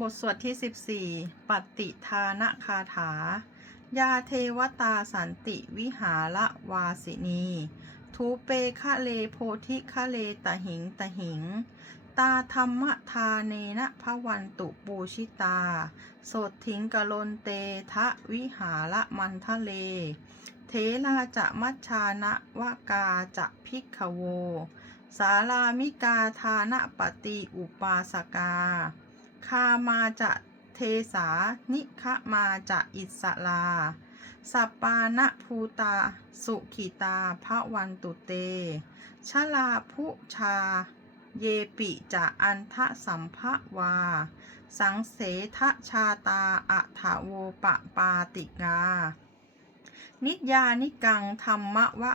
บทสวดที่ 14 ปฏิทานะคาถา ยาเทวตาสันติวิหารวาสินี ทูเปคะเลโพธิคะเลตะหิงตะหิง ตาธรรมทาเนนะพระวันตุปูชิตา สดถิงกะลนเตทะวิหารมันทะเล เทลาจะมัชชานะวกาจะพิกขโว สารามิกาทานะปฏิอุปาสกา คามาจะเทสา นิคะมาจะอิสลาสัปปานะภูตา สุขิตาพระวันตุเต ชลาภุชา เยปิจะอันทะสัมภวา สังเสทชาตาอัถาโวปะปาติกา นิยานิกังธรรมวะ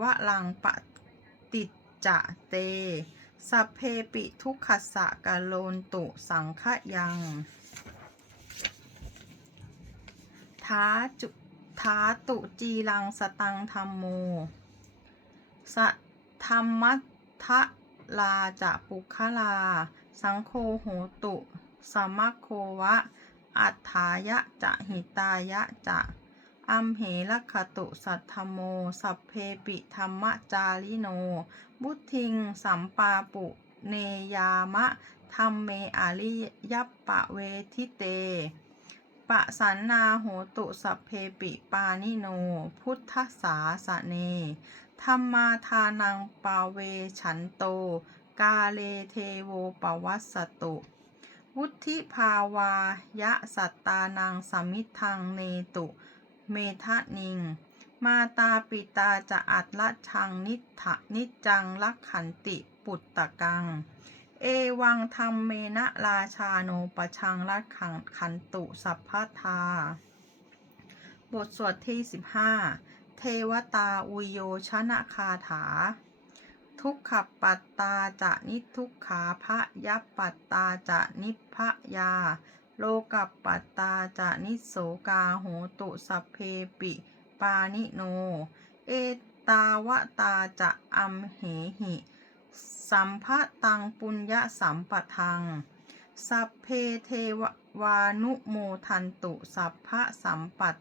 วะลังปฏิจจะเต สัพเพปิทุกขสะกะโลนตุสังขยังท้าจุท้าตุจีรังสตังธรรมโมสะธรรมัทธลาจะปุคลา สังโฆโหตุสมัคโควะ อัฏฐายะจะหิตายะจะ อัมเหลคตุสัทธโม สัพเพปิธรรมจาริโน บุทิง สัมปาปุเนยามะธรรมเมอาริยัปปะเวทิเต ปะสันนาโหตุสัพเพปิปานิโน พุทธสาสะเน ธรรมาทานังปาเวฉันโต กาเลเทโวปวัสสตุ วุธิภาวายะสัตตานังสมิทังเนตุ เมทะนิง มาตาปิตาจะอัตละชังนิทะนิจังลักขันติปุตตะกัง เอวังธรรมเมนะราชาโนปชังรักขังขันตุสัพพทา บทสวดที่ 15 เทวตาอุโยชนะคาถา ทุกขปัตตาจะนิทุกขาพะยปปัตตาจะนิพพยา โลกัปปัตตาจะนิโสกาโหตุสัพเพปิ ปานิโน เอตาวตาจะอัมเหหิ สัมภะตังปุญญสัมปทัง สัพเพเทววานุโมทันตุสัพพะสัมปัต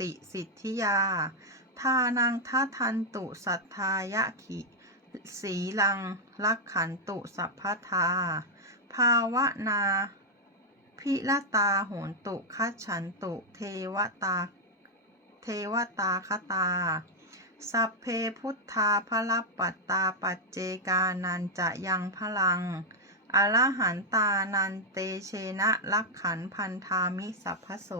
ติสิทธิยา ทานังทัทันตุสัทธายะขิ สีลังลักขันตุสัพพทา ภาวนา พิลตาโหนตุคัจฉันตุ เทวตา เทวตาคตา สัพเพพุทธาพระปัตตาปัจเจกานันจะยังพลัง อรหันตานันเตเชนะลักขันพันธามิสัพพโส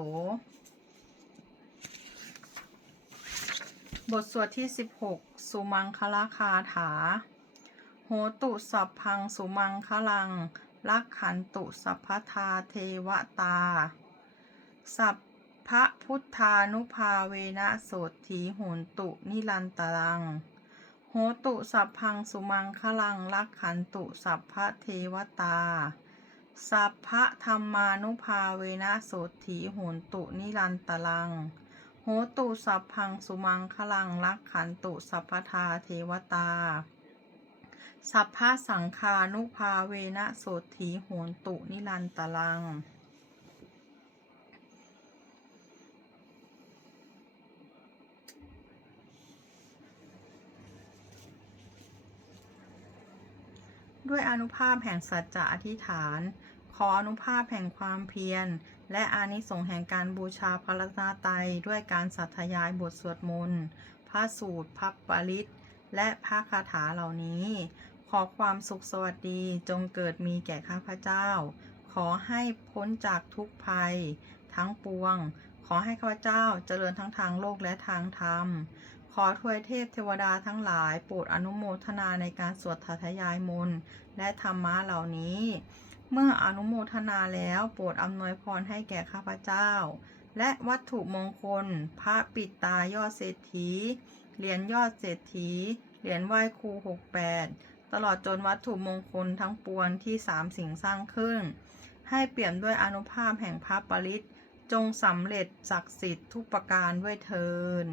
บทสวดที่ 16 สุมังคลาคาถา โหตุสัพพังสุมังคลัง ลักขันตุสัพพทาเทวตา สัพพะพุทธานุภาเวนะโสถีโหนตุนิรันตรัง โหตุสัพพังสุมังคลังลักขันตุสัพพะเทวตา สัพพะธรรมานุภาเวนะโสถีโหนตุนิรันตรัง โหตุสัพพังสุมังคลังลักขันตุสัพพทาเทวตา สัพพะสังคานุภาเวนะโสถีโหนตุนิรันตรัง ด้วยอนุภาพแห่งสัจจะอธิษฐาน ขออนุภาพแห่งความเพียร และอานิสงส์แห่งการบูชาพระรัตนตรัยด้วยการสัทยายบทสวดมนต์ พระสูตรพระปริตและพระคาถาเหล่านี้ ขอความสุขสวัสดีจงเกิดมีแก่ข้าพเจ้า ขอให้พ้นจากทุกภัย ทั้งปวง ขอให้ข้าพเจ้าเจริญทั้งทางโลกและทางธรรม ขอทวยเทพเทวดาทั้งหลายโปรดอนุโมทนาในการสวดทัทยายมนและธรรมะเหล่านี้ เมื่ออนุโมทนาแล้วโปรดอำนวยพรให้แก่ข้าพเจ้า และวัตถุมงคล พระปิดตายอดเศรษฐี เหรียญยอดเศรษฐี เหรียญไหว้ครู 68 ตลอดจนวัตถุมงคลทั้งปวงที่สามสิ่งสร้างขึ้น ให้เปี่ยมด้วยอนุภาพแห่งพระปริตจงสำเร็จศักดิ์สิทธิ์ทุกประการด้วยเทิน